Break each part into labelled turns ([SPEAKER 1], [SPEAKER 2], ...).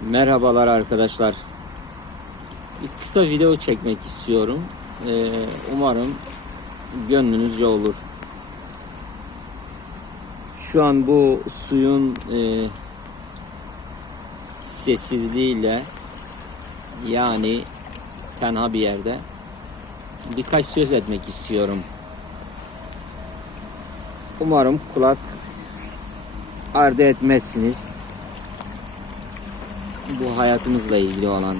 [SPEAKER 1] Merhabalar arkadaşlar. Bir kısa video çekmek istiyorum. Ee, umarım gönlünüzce olur. Şu an bu suyun e, sessizliğiyle yani tenha bir yerde birkaç söz etmek istiyorum. Umarım kulak ardı etmezsiniz bu hayatımızla ilgili olan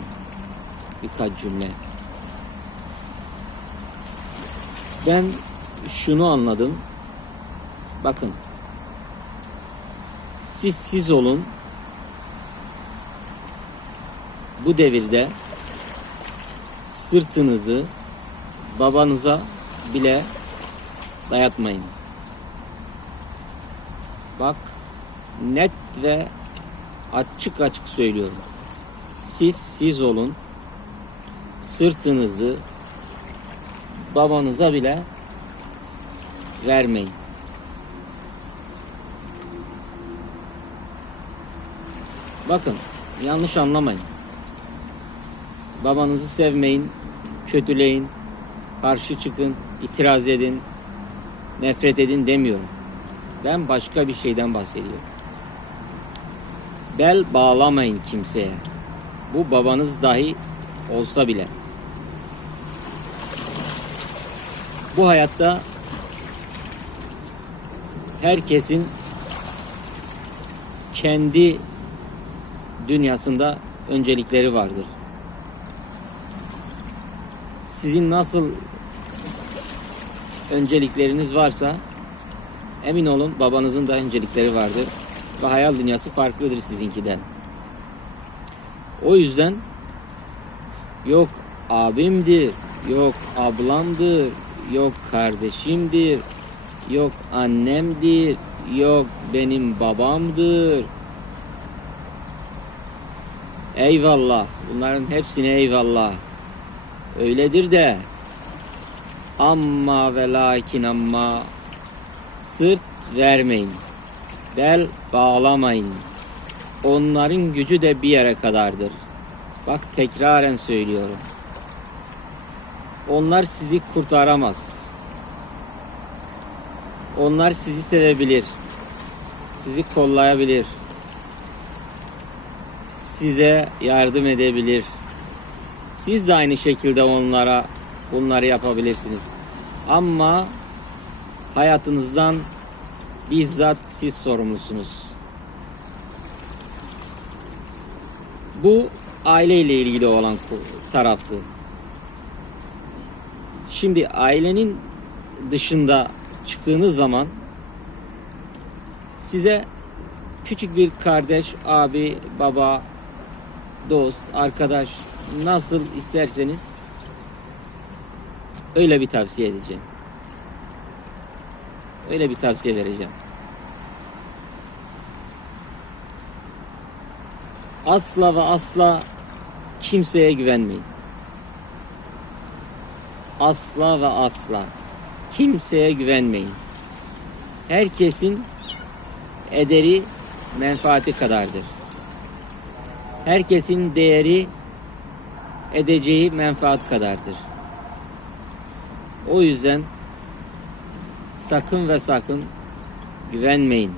[SPEAKER 1] birkaç cümle. Ben şunu anladım. Bakın. Siz siz olun. Bu devirde sırtınızı babanıza bile dayatmayın. Bak net ve açık açık söylüyorum. Siz siz olun. Sırtınızı babanıza bile vermeyin. Bakın yanlış anlamayın. Babanızı sevmeyin, kötüleyin, karşı çıkın, itiraz edin, nefret edin demiyorum. Ben başka bir şeyden bahsediyorum. Bel bağlamayın kimseye. Bu babanız dahi olsa bile. Bu hayatta herkesin kendi dünyasında öncelikleri vardır. Sizin nasıl öncelikleriniz varsa emin olun babanızın da öncelikleri vardır ve hayal dünyası farklıdır sizinkiden. O yüzden yok abimdir, yok ablamdır, yok kardeşimdir, yok annemdir, yok benim babamdır. Eyvallah. Bunların hepsine eyvallah. Öyledir de amma ve lakin amma sırt vermeyin. Bel bağlamayın. Onların gücü de bir yere kadardır. Bak tekraren söylüyorum. Onlar sizi kurtaramaz. Onlar sizi sevebilir. Sizi kollayabilir. Size yardım edebilir. Siz de aynı şekilde onlara bunları yapabilirsiniz. Ama hayatınızdan bizzat siz sorumlusunuz. Bu aileyle ilgili olan taraftı. Şimdi ailenin dışında çıktığınız zaman size küçük bir kardeş, abi, baba, dost, arkadaş nasıl isterseniz öyle bir tavsiye edeceğim. Öyle bir tavsiye vereceğim. Asla ve asla kimseye güvenmeyin. Asla ve asla kimseye güvenmeyin. Herkesin ederi menfaati kadardır. Herkesin değeri edeceği menfaat kadardır. O yüzden sakın ve sakın güvenmeyin.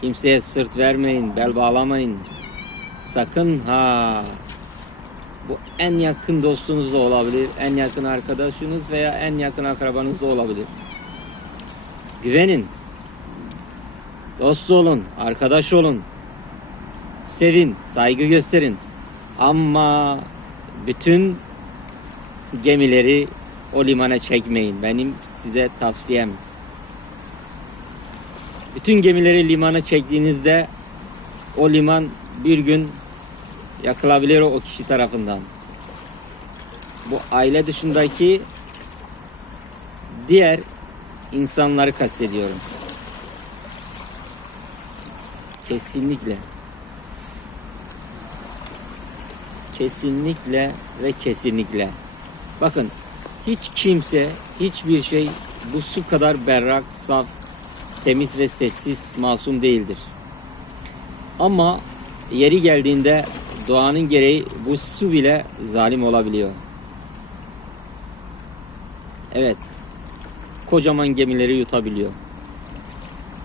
[SPEAKER 1] Kimseye sırt vermeyin, bel bağlamayın. Sakın ha. Bu en yakın dostunuz da olabilir, en yakın arkadaşınız veya en yakın akrabanız da olabilir. Güvenin. Dost olun, arkadaş olun. Sevin, saygı gösterin. Ama bütün gemileri o limana çekmeyin. Benim size tavsiyem. Bütün gemileri limana çektiğinizde o liman bir gün yakılabilir o kişi tarafından. Bu aile dışındaki diğer insanları kastediyorum. Kesinlikle. Kesinlikle ve kesinlikle. Bakın hiç kimse, hiçbir şey bu su kadar berrak, saf, temiz ve sessiz, masum değildir. Ama yeri geldiğinde doğanın gereği bu su bile zalim olabiliyor. Evet. Kocaman gemileri yutabiliyor.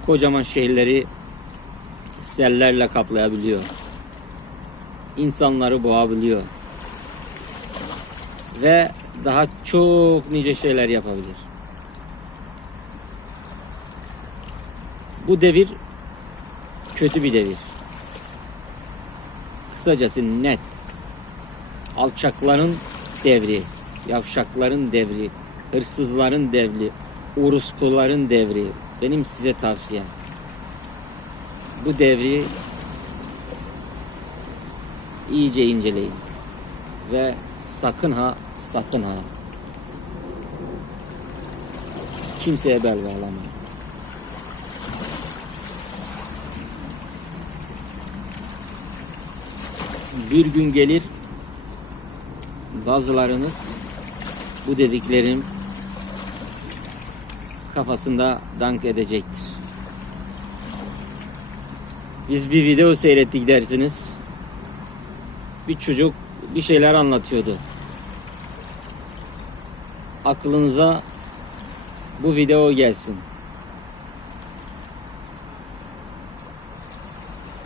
[SPEAKER 1] Kocaman şehirleri sellerle kaplayabiliyor. İnsanları boğabiliyor. Ve daha çok nice şeyler yapabilir. Bu devir kötü bir devir. Kısacası net. Alçakların devri, yavşakların devri, hırsızların devri, uruskuların devri. Benim size tavsiyem. Bu devri iyice inceleyin. Ve sakın ha, sakın ha. Kimseye bel bağlamayın. Bir gün gelir bazılarınız bu dediklerim kafasında dank edecektir. Biz bir video seyrettik dersiniz. Bir çocuk bir şeyler anlatıyordu. Aklınıza bu video gelsin.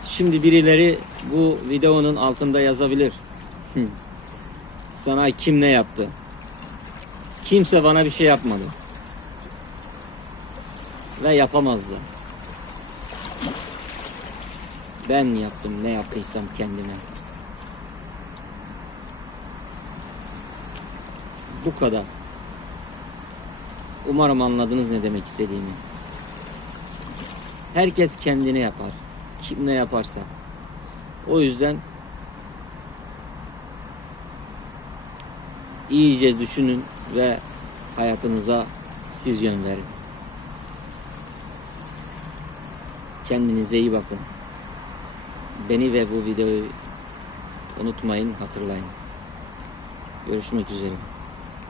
[SPEAKER 1] Şimdi birileri bu videonun altında yazabilir. Sana kim ne yaptı? Kimse bana bir şey yapmadı. Ve yapamazdı. Ben yaptım ne yaptıysam kendime. Bu kadar. Umarım anladınız ne demek istediğimi. Herkes kendine yapar. Kim ne yaparsa. O yüzden iyice düşünün ve hayatınıza siz yön verin. Kendinize iyi bakın. Beni ve bu videoyu unutmayın, hatırlayın. Görüşmek üzere.